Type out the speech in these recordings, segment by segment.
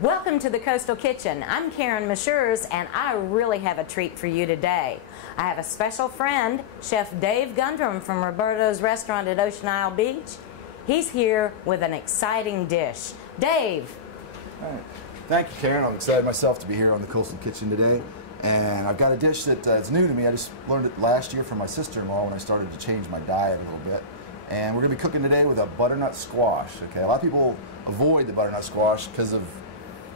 Welcome to the Coastal Kitchen. I'm Karen Mashers, and I really have a treat for you today. I have a special friend, Chef Dave Gundrum from Roberto's Restaurant at Ocean Isle Beach. He's here with an exciting dish. Dave. All right. Thank you, Karen. I'm excited myself to be here on the Coastal Kitchen today. And I've got a dish that is new to me. I just learned it last year from my sister-in-law when I started to change my diet a little bit. And we're going to be cooking today with a butternut squash. Okay, a lot of people avoid the butternut squash because of,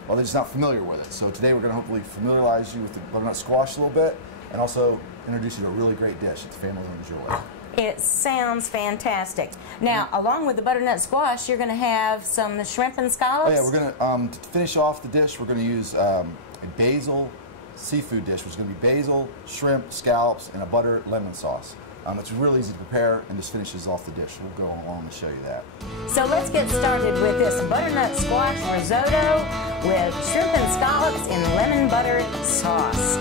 well, they're just not familiar with it. So today we're going to hopefully familiarize you with the butternut squash a little bit and also introduce you to a really great dish that the family will enjoy. It sounds fantastic. Now, along with the butternut squash, you're going to have some shrimp and scallops? Oh yeah, we're going to finish off the dish, we're going to use a basil seafood dish, which is going to be basil, shrimp, scallops, and a butter lemon sauce. It's really easy to prepare and just finishes off the dish. We'll go along and show you that. So let's get started with this butternut squash risotto with shrimp and scallops in lemon butter sauce.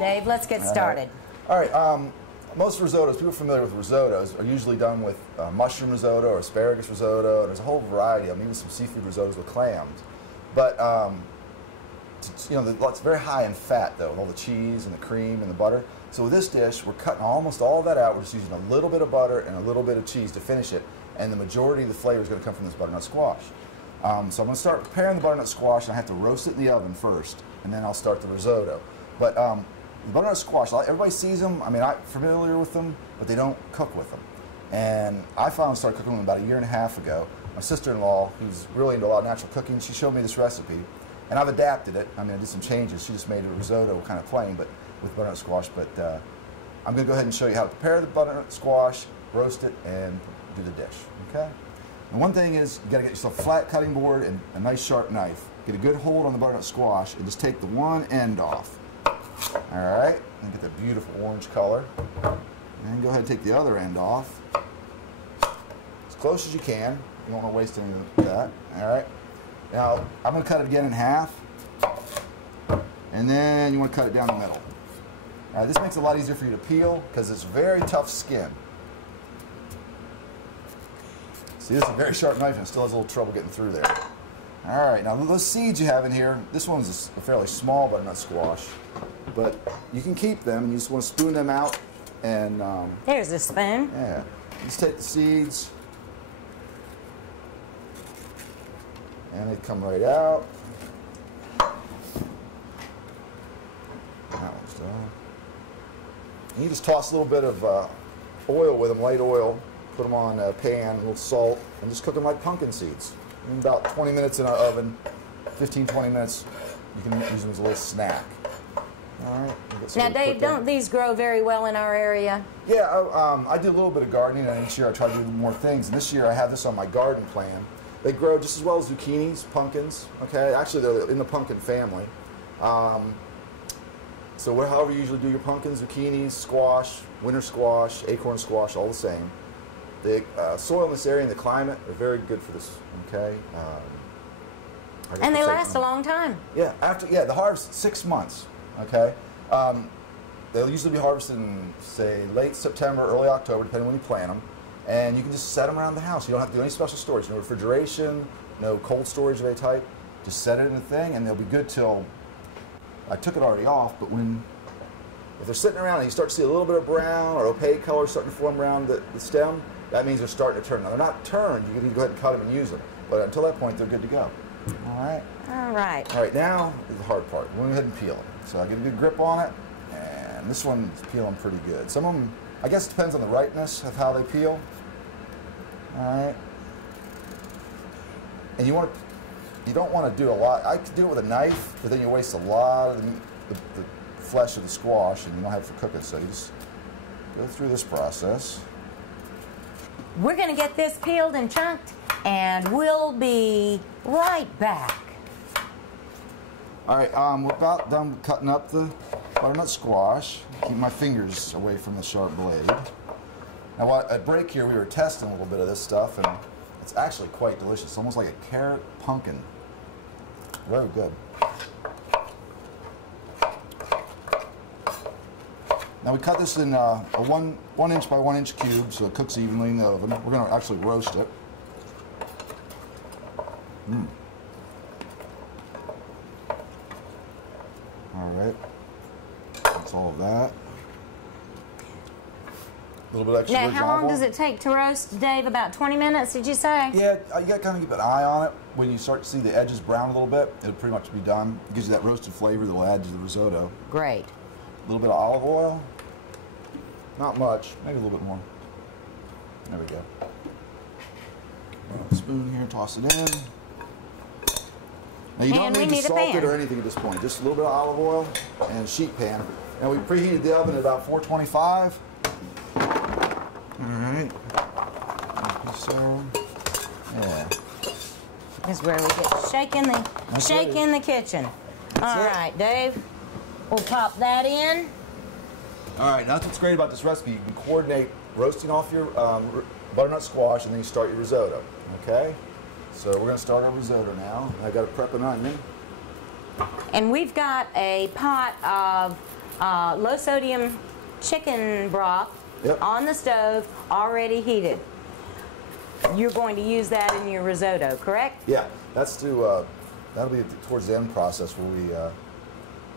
Dave, let's get started. All right. Most risottos, people familiar with risottos, are usually done with mushroom risotto or asparagus risotto. There's a whole variety of them, even some seafood risottos with clams. But you know, it's very high in fat though, with all the cheese and the cream and the butter. So with this dish, we're cutting almost all of that out. We're just using a little bit of butter and a little bit of cheese to finish it, and the majority of the flavor is going to come from this butternut squash. So I'm going to start preparing the butternut squash, and I have to roast it in the oven first, and then I'll start the risotto. But the butternut squash, everybody sees them. I mean, I'm familiar with them, but they don't cook with them. And I finally started cooking them about 1.5 years ago. My sister-in-law, who's really into a lot of natural cooking, she showed me this recipe, and I've adapted it. I mean, I did some changes. She just made a risotto kind of plain, but with butternut squash. But I'm going to go ahead and show you how to prepare the butternut squash, roast it, and do the dish. Okay? And one thing is, you got to get yourself a flat cutting board and a nice sharp knife. Get a good hold on the butternut squash, and just take the one end off. All right, and get the beautiful orange color. And go ahead and take the other end off. As close as you can. You don't want to waste any of that. All right. Now, I'm going to cut it again in half. And then you want to cut it down the middle. All right, this makes it a lot easier for you to peel because it's very tough skin. See, this is a very sharp knife and it still has a little trouble getting through there. All right, now those seeds you have in here, this one's a fairly small butternut squash, but you can keep them and you just want to spoon them out and... There's a spoon. Yeah. Just take the seeds and they come right out. That one's done. And you just toss a little bit of oil with them, light oil, put them on a pan, a little salt, and just cook them like pumpkin seeds. In about 20 minutes in our oven, 15-20 minutes, you can use them as a little snack. All right. Now, Dave, don't these grow very well in our area? Yeah, I do a little bit of gardening, and each year I try to do more things. And this year I have this on my garden plan. They grow just as well as zucchinis, pumpkins. Okay, actually they're in the pumpkin family. So however you usually do your pumpkins, zucchinis, squash, winter squash, acorn squash, all the same. The soil in this area and the climate are very good for this, okay? And they last a long time. Yeah, the harvest, 6 months, okay? They'll usually be harvested in, say, late September, early October, depending when you plant them. And you can just set them around the house. You don't have to do any special storage, no refrigeration, no cold storage of any type. Just set it in a thing, and they'll be good till, I took it already off, but if they're sitting around and you start to see a little bit of brown or opaque color starting to form around the stem, that means they're starting to turn. Now, they're not turned. You can go ahead and cut them and use them. But until that point, they're good to go. All right? All right. All right, now is the hard part. We'll go ahead and peel them. So I get a good grip on it, and this one's peeling pretty good. Some of them, I guess it depends on the ripeness of how they peel. All right? And you don't want to do a lot. I could do it with a knife, but then you waste a lot of the flesh of the squash, and you don't have it for cooking. So you just go through this process. We're going to get this peeled and chunked, and we'll be right back. All right, we're about done cutting up the butternut squash. Keep my fingers away from the sharp blade. Now, at break here, we were testing a little bit of this stuff, and it's actually quite delicious. It's almost like a carrot pumpkin. Very good. Now we cut this in a 1 inch by 1 inch cube, so it cooks evenly in the oven. We're going to actually roast it. All right, that's all of that. A little bit extra. Now, how long does it take to roast, Dave? About 20 minutes, did you say? Yeah, you got to kind of keep an eye on it. When you start to see the edges brown a little bit, it'll pretty much be done. It gives you that roasted flavor that will add to the risotto. Great. A little bit of olive oil. Not much, maybe a little bit more. There we go. Spoon here, toss it in. Now you don't need to salt it or anything at this point. Just a little bit of olive oil and a sheet pan. Now we preheated the oven at about 425. All right. So, yeah. This is where we get shaking the kitchen. All right, Dave. We'll pop that in. All right, now that's what's great about this recipe. You can coordinate roasting off your butternut squash and then you start your risotto, okay? So we're going to start our risotto now. I got to prep an onion. And we've got a pot of low sodium chicken broth on the stove already heated. You're going to use that in your risotto, correct? Yeah, that's to, that'll be towards the end process where we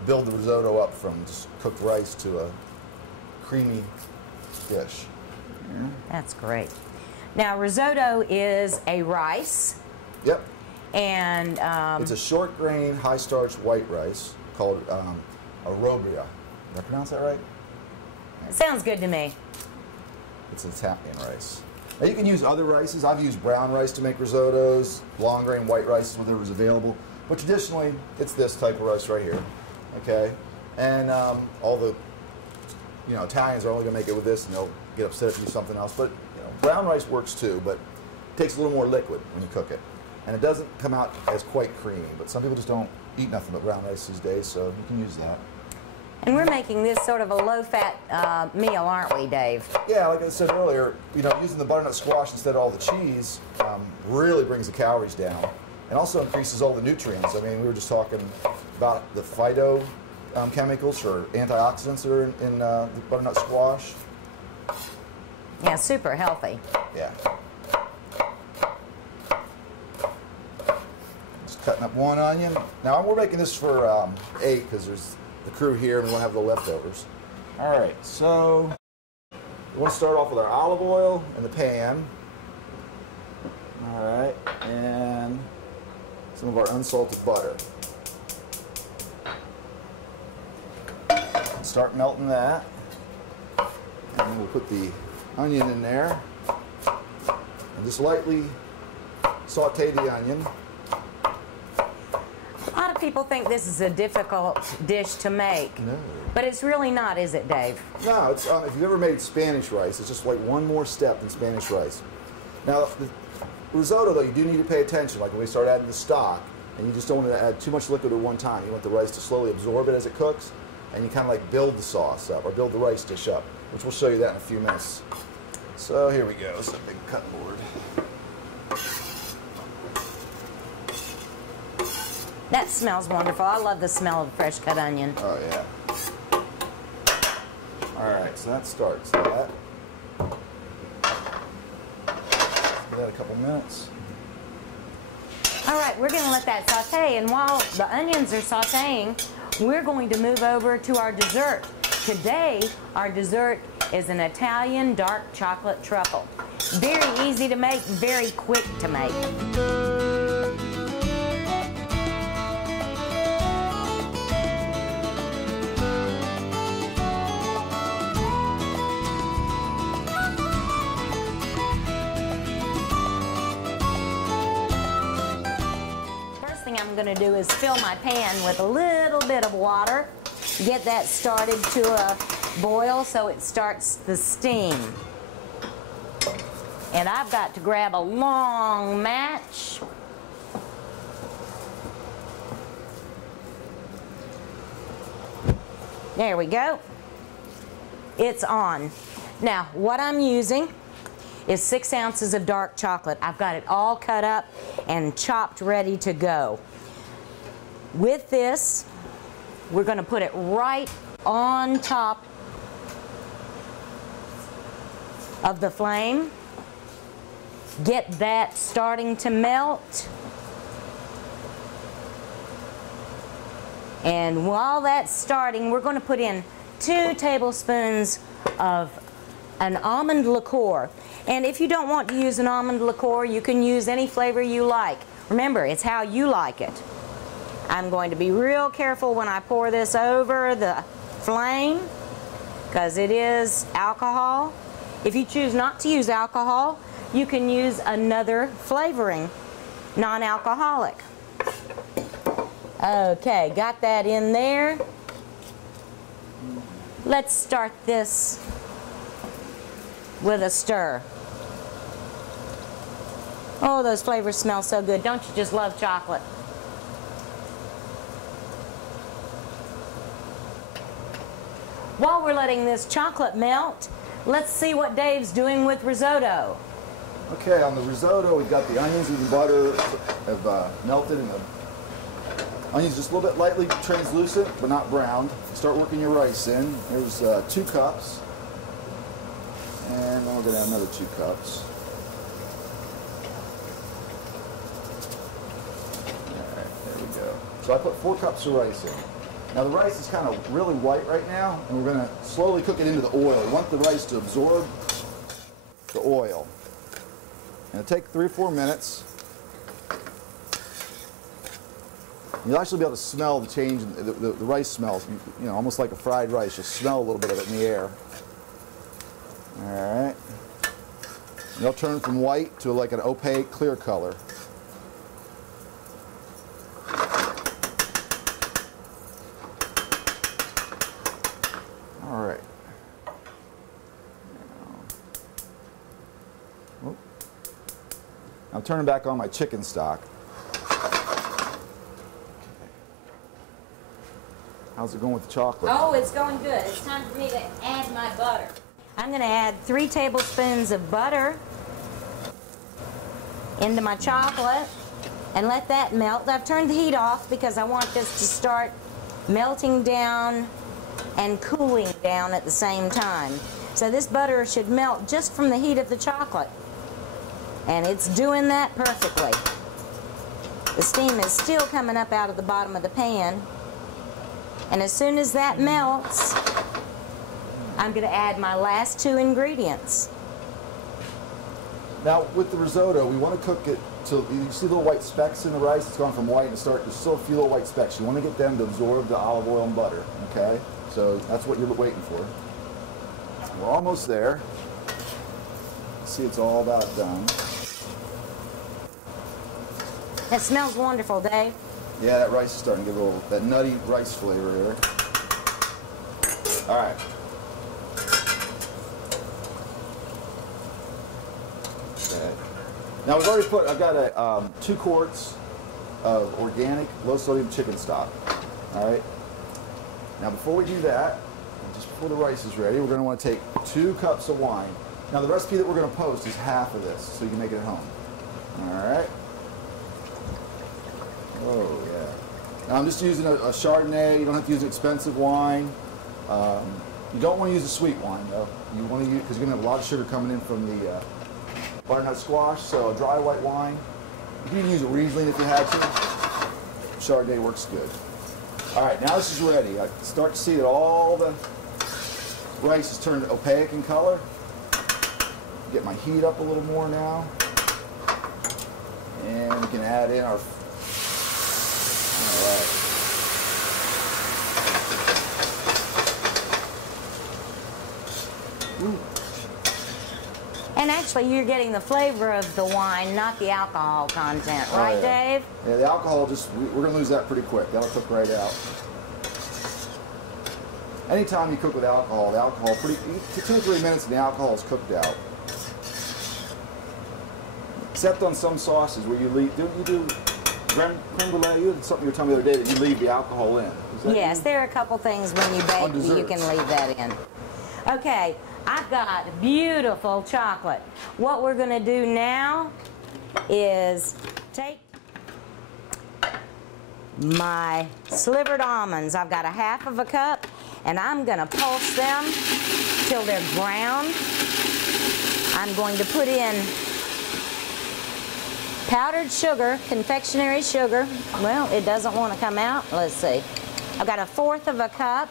build the risotto up from just cooked rice to a creamy dish. That's great. Now, risotto is a rice. Yep. And it's a short grain, high starch white rice called arrobia. Did I pronounce that right? It sounds good to me. It's Italian rice. Now you can use other rices. I've used brown rice to make risottos, long grain white rice is whatever's available. But traditionally, it's this type of rice right here. Okay? And all the Italians are only going to make it with this, and they'll get upset if you do something else. But brown rice works too, but it takes a little more liquid when you cook it. And it doesn't come out as quite creamy. But some people just don't eat nothing but brown rice these days, so you can use that. And we're making this sort of a low-fat meal, aren't we, Dave? Yeah, like I said earlier, using the butternut squash instead of all the cheese really brings the calories down and also increases all the nutrients. I mean, we were just talking about the phyto chemicals or antioxidants that are in the butternut squash. Yeah, super healthy. Yeah. Just cutting up one onion. Now, we're making this for 8 because there's the crew here and we want to have the leftovers. All right, so we want to start off with our olive oil in the pan. All right, and some of our unsalted butter. Start melting that. And then we'll put the onion in there. And just lightly saute the onion. A lot of people think this is a difficult dish to make. No. But it's really not, is it, Dave? No, it's, if you've ever made Spanish rice, it's just like one more step than Spanish rice. Now, the risotto, though, you do need to pay attention. Like when we start adding the stock, and you just don't want to add too much liquid at one time. You want the rice to slowly absorb it as it cooks, and you kind of like build the sauce up, or build the rice dish up, which we'll show you that in a few minutes. So here we go. It's a big cut board. That smells wonderful. I love the smell of fresh cut onion. Oh, yeah. All right, so that starts that. Give that a couple minutes. All right, we're going to let that saute, and while the onions are sauteing, we're going to move over to our dessert. Today, our dessert is an Italian dark chocolate truffle. Very easy to make, very quick to make. I'm going to do is fill my pan with a little bit of water, get that started to a boil so it starts the steam. And I've got to grab a long match. There we go. It's on. Now, what I'm using is 6 ounces of dark chocolate. I've got it all cut up and chopped, ready to go. With this, we're going to put it right on top of the flame. Get that starting to melt. And while that's starting, we're going to put in 2 tablespoons of an almond liqueur. And if you don't want to use an almond liqueur, you can use any flavor you like. Remember, it's how you like it. I'm going to be real careful when I pour this over the flame because it is alcohol. If you choose not to use alcohol, you can use another flavoring, non-alcoholic. Okay, got that in there. Let's start this with a stir. Oh, those flavors smell so good. Don't you just love chocolate? While we're letting this chocolate melt, let's see what Dave's doing with risotto. Okay, on the risotto, we've got the onions and the butter have melted, and the onions just a little bit lightly translucent, but not browned. Start working your rice in. There's 2 cups. And then we're going to add another 2 cups. Alright, there we go. So I put 4 cups of rice in. Now the rice is kind of really white right now, and we're going to slowly cook it into the oil. We want the rice to absorb the oil. And it'll take 3 or 4 minutes. You'll actually be able to smell the change. The rice smells, you know, almost like a fried rice. You'll smell a little bit of it in the air. All right. And they'll turn from white to like an opaque, clear color. All right. I'm turning back on my chicken stock. How's it going with the chocolate? Oh, it's going good. It's time for me to add my butter. I'm going to add 3 tablespoons of butter into my chocolate and let that melt. I've turned the heat off because I want this to start melting down and cooling down at the same time. So this butter should melt just from the heat of the chocolate. And it's doing that perfectly. The steam is still coming up out of the bottom of the pan. And as soon as that melts, I'm going to add my last 2 ingredients. Now, with the risotto, we want to cook it till you see little white specks in the rice. It's gone from white to start. There's still a few little white specks. You want to get them to absorb the olive oil and butter. Okay, so that's what you're waiting for. We're almost there. See, it's all about done. That smells wonderful, Dave. Yeah, that rice is starting to get a little, that nutty rice flavor there. All right. Okay. Now we've already put, I've got 2 quarts of organic low sodium chicken stock. All right. Now before we do that, just before the rice is ready, we're going to want to take 2 cups of wine. Now the recipe that we're going to post is half of this, so you can make it at home. All right. Oh, yeah. Now I'm just using a Chardonnay. You don't have to use an expensive wine. You don't want to use a sweet wine, though. You want to use, because you're going to have a lot of sugar coming in from the butternut squash, so a dry white wine. You can use a Riesling if you had to. Chardonnay works good. All right, now this is ready. I start to see that all the rice has turned opaque in color. Get my heat up a little more now. And we can add in our... And actually, you're getting the flavor of the wine, not the alcohol content, right, yeah. Dave? Yeah, the alcohol we're going to lose that pretty quick. That'll cook right out. Anytime you cook with alcohol, the alcohol, 2 or 3 minutes and the alcohol is cooked out. Except on some sauces where you leave, you do creme brulee, you had something you were telling me the other day that you leave the alcohol in. Yes, there are a couple things when you bake that you can leave that in. Okay, I've got beautiful chocolate. What we're going to do now is take my slivered almonds. I've got a half of a cup, and I'm going to pulse them till they're brown. I'm going to put in powdered sugar, confectionery sugar. Well, it doesn't want to come out. Let's see. I've got 1/4 of a cup.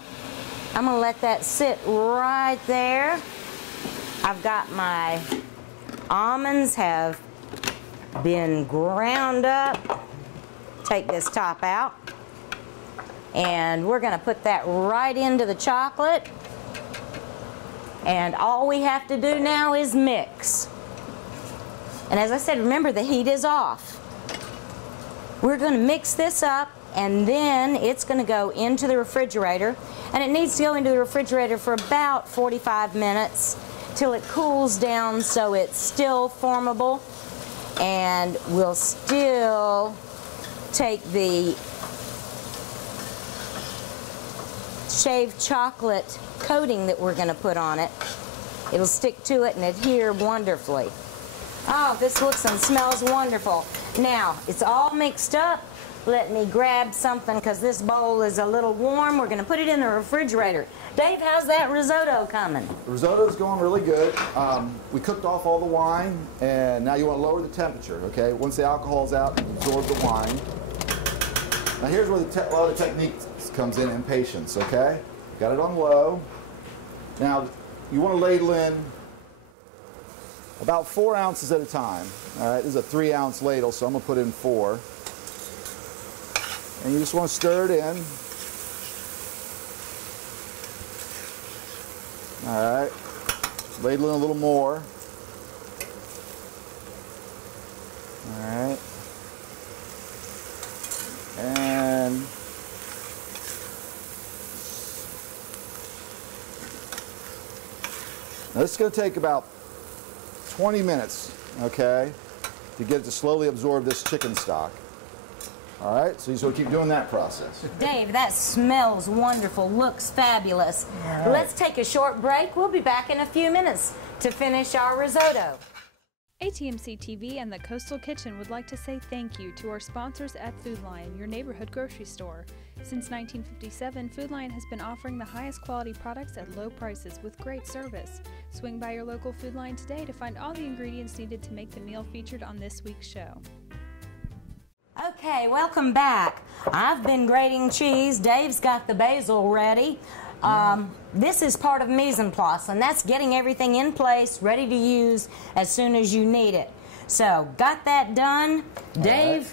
I'm going to let that sit right there. I've got my almonds have been ground up. Take this top out. And we're going to put that right into the chocolate. And all we have to do now is mix. And as I said, remember the heat is off. We're going to mix this up, and then it's going to go into the refrigerator. And it needs to go into the refrigerator for about 45 minutes till it cools down so it's still formable. And we'll still take the shaved chocolate coating that we're going to put on it. It'll stick to it and adhere wonderfully. Oh, this looks and smells wonderful. Now, it's all mixed up. Let me grab something because this bowl is a little warm. We're going to put it in the refrigerator. Dave, how's that risotto coming? The risotto's going really good. We cooked off all the wine, and now you want to lower the temperature, okay? Once the alcohol's out, absorb the wine. Now here's where a lot of the technique comes in, and patience, okay? Got it on low. Now, you want to ladle in about 4 ounces at a time. All right, this is a 3-ounce ladle, so I'm going to put in 4. And you just want to stir it in. All right, ladle in a little more. All right. And now this is going to take about 20 minutes, okay, to get it to slowly absorb this chicken stock. All right, so you just want to keep doing that process. Dave, that smells wonderful, looks fabulous. Right. Let's take a short break. We'll be back in a few minutes to finish our risotto. ATMC TV and the Coastal Kitchen would like to say thank you to our sponsors at Food Lion, your neighborhood grocery store. Since 1957, Food Lion has been offering the highest quality products at low prices with great service. Swing by your local Food Lion today to find all the ingredients needed to make the meal featured on this week's show. Okay, welcome back. I've been grating cheese. Dave's got the basil ready. This is part of mise en place, and that's getting everything in place, ready to use as soon as you need it. So, got that done. Dave,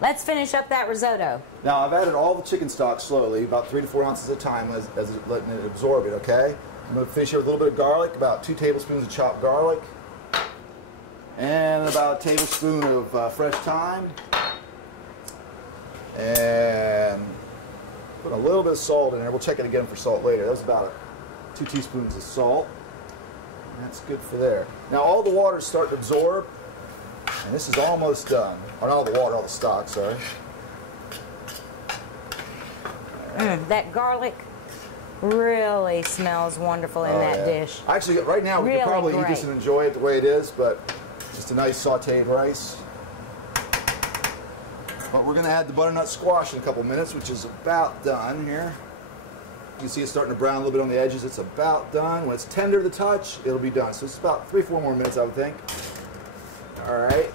let's finish up that risotto. Now, I've added all the chicken stock slowly, about 3 to 4 ounces at a time, as letting it absorb it, okay? I'm going to finish here with a little bit of garlic, about 2 tablespoons of chopped garlic, and about a tablespoon of fresh thyme, and put a little bit of salt in there. We'll check it again for salt later. That's about 2 teaspoons of salt. That's good for there. Now all the water is starting to absorb, and this is almost done. Or not all the water, all the stock, sorry. That garlic really smells wonderful in that dish. Actually, right now we Really could probably great. eat this and enjoy it the way it is, but just a nice sauteed rice. But we're going to add the butternut squash in a couple minutes, which is about done here. You can see it's starting to brown a little bit on the edges. It's about done. When it's tender to the touch, it'll be done. So it's about 3 or 4 more minutes, I would think. All right.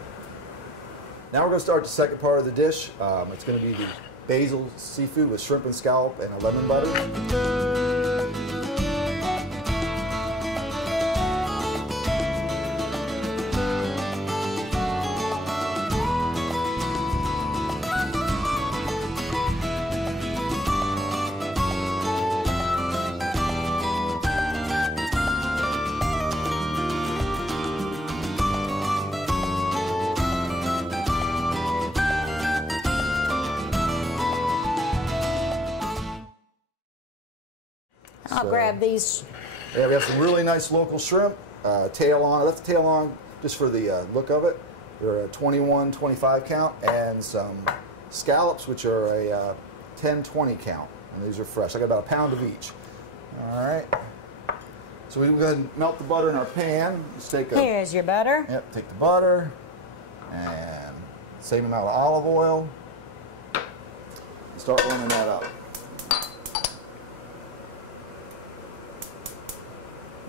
Now we're going to start the second part of the dish. It's going to be the basil seafood with shrimp and scallop and a lemon butter. I'll grab these. Yeah, we have some really nice local shrimp. Tail on. I left the tail on just for the look of it. They're a 21, 25 count, and some scallops, which are a 10, 20 count. And these are fresh. I got about a pound of each. All right. So we go ahead and melt the butter in our pan. Let's take a, Here's your butter. Yep, take the butter and same amount of olive oil. Start warming that up.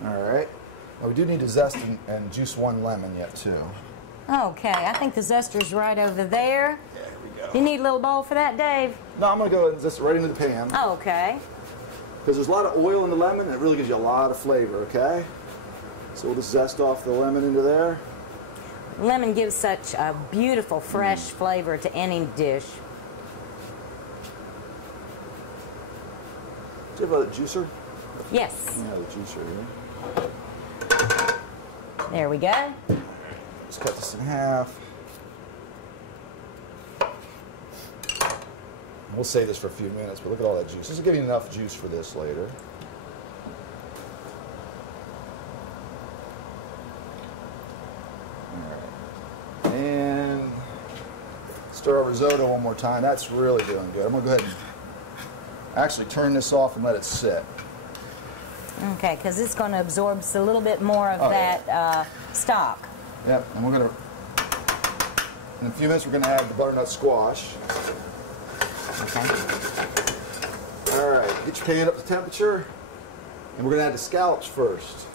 All right. Now we do need to zest and juice one lemon yet too. Okay, I think the zester's right over there. Yeah, here we go. Do you need a little bowl for that, Dave? No, I'm going to go ahead and zest it right into the pan. Okay. Because there's a lot of oil in the lemon and it really gives you a lot of flavor, okay? So we'll just zest off the lemon into there. Lemon gives such a beautiful, fresh flavor to any dish. Do you have a juicer? Yes. Yeah, the juicer here. There we go. Just cut this in half. We'll save this for a few minutes, but look at all that juice. This will give you enough juice for this later. All right. And stir our risotto one more time. That's really doing good. I'm going to go ahead and actually turn this off and let it sit. Okay, because it's going to absorb a little bit more of stock. Yep, and we're going to, in a few minutes, we're going to add the butternut squash. Okay. All right, get your pan up to temperature, and we're going to add the scallops first.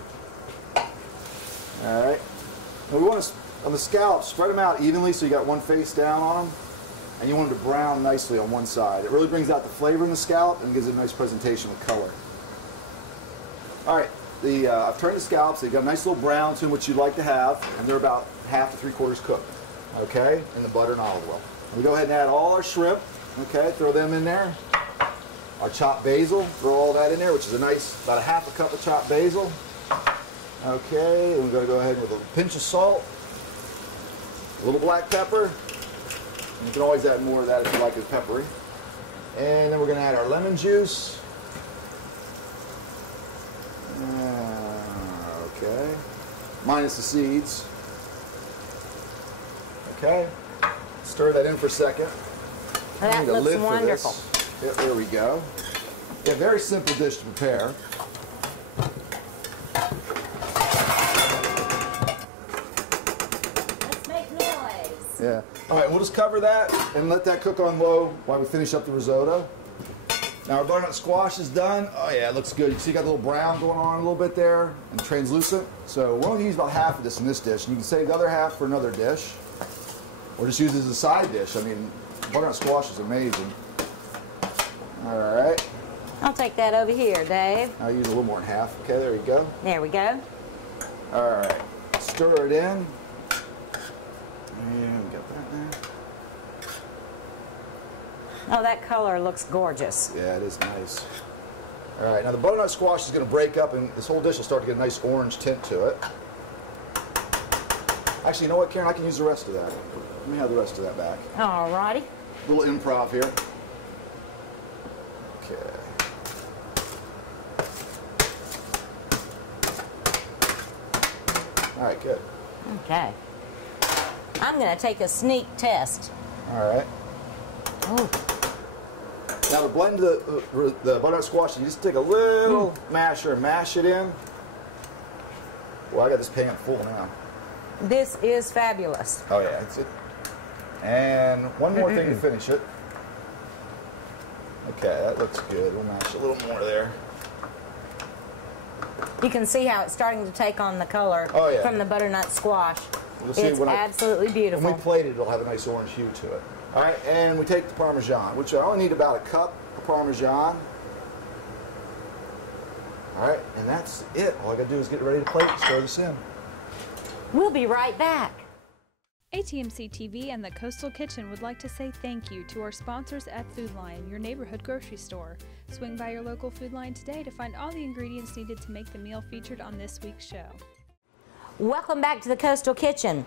All right. Now we want to, on the scallops, spread them out evenly so you got one face down on them, and you want them to brown nicely on one side. It really brings out the flavor in the scallop and gives it a nice presentation with color. All right, I've turned the scallops. They've got a nice little brown to them, which you'd like to have, and they're about half to 3/4 cooked, okay, in the butter and olive oil. And we go ahead and add all our shrimp, okay, throw them in there. Our chopped basil, throw all that in there, which is a nice, about a half a cup of chopped basil. Okay, and we're going to go ahead with a pinch of salt, a little black pepper. And you can always add more of that if you like it peppery. And then we're going to add our lemon juice. Okay, minus the seeds. Okay, stir that in for a second. That looks wonderful. Yeah, there we go. Yeah, very simple dish to prepare. Let's make noise. Yeah. All right, we'll just cover that and let that cook on low while we finish up the risotto. Now our butternut squash is done. Oh yeah, it looks good. You see you got a little brown going on a little bit there and translucent. So we'll only use about half of this in this dish. And you can save the other half for another dish. Or just use it as a side dish. I mean, butternut squash is amazing. All right. I'll take that over here, Dave. I'll use a little more than half. Okay, there you go. There we go. All right. Stir it in. And we got that there. Oh, that color looks gorgeous. Yeah, it is nice. All right, now the butternut squash is going to break up, and this whole dish will start to get a nice orange tint to it. Actually, you know what, Karen? I can use the rest of that. Let me have the rest of that back. All righty. A little improv here. Okay. All right, good. Okay. I'm going to take a sneak test. All right. Oh. Now to blend the butternut squash, you just take a little masher and mash it in. Well, I got this pan full now. This is fabulous. Oh yeah, that's it. And one more thing to finish it. Okay, that looks good. We'll mash a little more there. You can see how it's starting to take on the color from the butternut squash. You'll see it's absolutely beautiful. When we plate it, it'll have a nice orange hue to it. All right, and we take the Parmesan, which I only need about a cup of Parmesan. All right, and that's it. All I got to do is get ready to plate and stir this in. We'll be right back. ATMC TV and the Coastal Kitchen would like to say thank you to our sponsors at Food Lion, your neighborhood grocery store. Swing by your local Food Lion today to find all the ingredients needed to make the meal featured on this week's show. Welcome back to the Coastal Kitchen.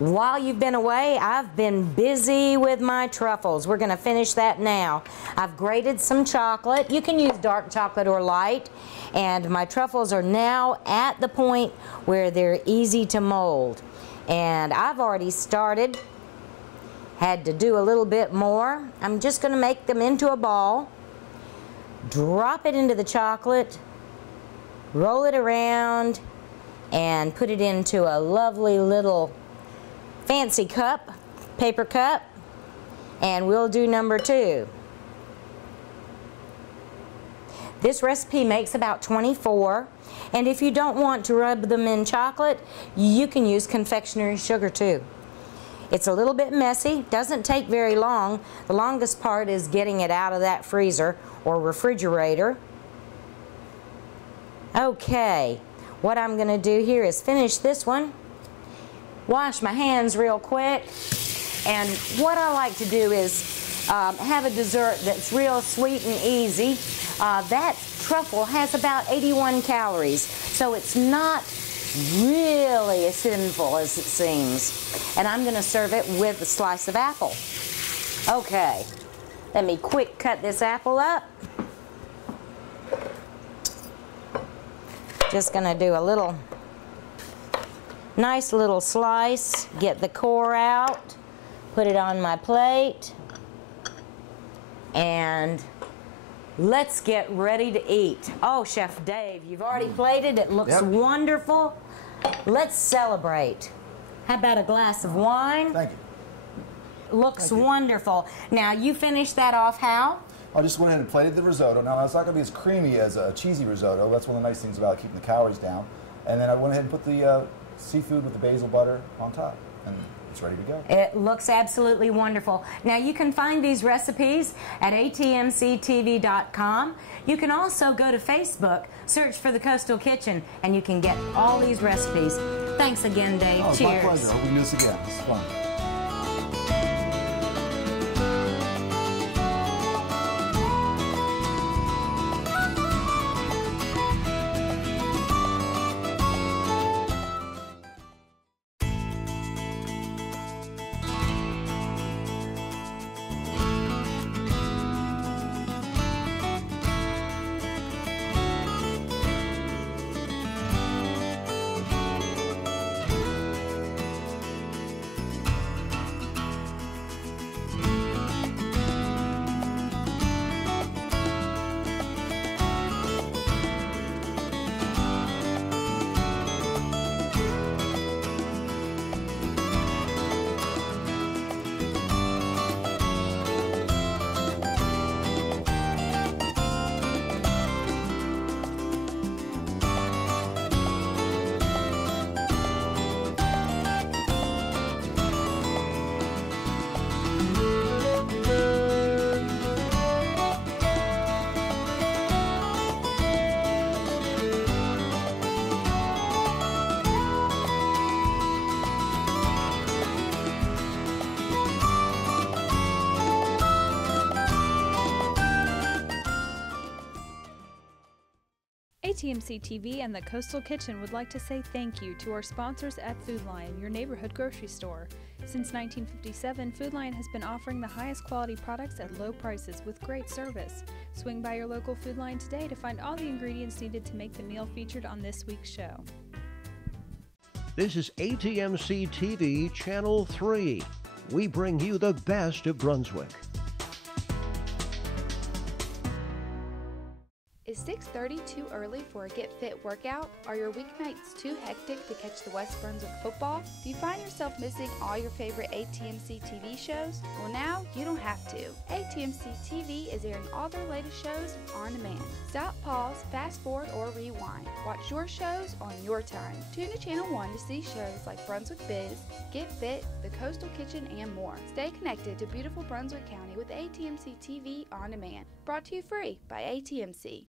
While you've been away, I've been busy with my truffles. We're going to finish that now. I've grated some chocolate. You can use dark chocolate or light. And my truffles are now at the point where they're easy to mold. And I've already started. Had to do a little bit more. I'm just going to make them into a ball. Drop it into the chocolate. roll it around, and put it into a lovely little fancy cup, paper cup, and we'll do number 2. This recipe makes about 24, and if you don't want to rub them in chocolate, you can use confectionery sugar too. It's a little bit messy, doesn't take very long. The longest part is getting it out of that freezer or refrigerator. Okay, what I'm going to do here is finish this one, wash my hands real quick, and what I like to do is have a dessert that's real sweet and easy. That truffle has about 81 calories, so it's not really as sinful as it seems. And I'm going to serve it with a slice of apple. Okay, let me quick cut this apple up. Just going to do a little, nice little slice, get the core out, put it on my plate, and let's get ready to eat. Oh, Chef Dave, you've already plated. It looks wonderful. Let's celebrate. How about a glass of wine? Thank you. Looks wonderful. Now, you finish that off how? I just went ahead and plated the risotto. Now, it's not going to be as creamy as a cheesy risotto. That's one of the nice things about keeping the calories down. And then I went ahead and put the seafood with the basil butter on top. And it's ready to go. It looks absolutely wonderful. Now, you can find these recipes at atmctv.com. You can also go to Facebook, search for The Coastal Kitchen, and you can get all these recipes. Thanks again, Dave. Oh, Cheers. My pleasure. Hope we do this again. It's fun. ATMC TV and the Coastal Kitchen would like to say thank you to our sponsors at Food Lion, your neighborhood grocery store. Since 1957, Food Lion has been offering the highest quality products at low prices with great service. Swing by your local Food Lion today to find all the ingredients needed to make the meal featured on this week's show. This is ATMC TV Channel 3. We bring you the best of Brunswick. Is 6:30 too early for a Get Fit workout? Are your weeknights too hectic to catch the West Brunswick football? Do you find yourself missing all your favorite ATMC TV shows? Well, now you don't have to. ATMC TV is airing all their latest shows on demand. Stop, pause, fast forward, or rewind. Watch your shows on your time. Tune to Channel 1 to see shows like Brunswick Biz, Get Fit, The Coastal Kitchen, and more. Stay connected to beautiful Brunswick County with ATMC TV on demand. Brought to you free by ATMC.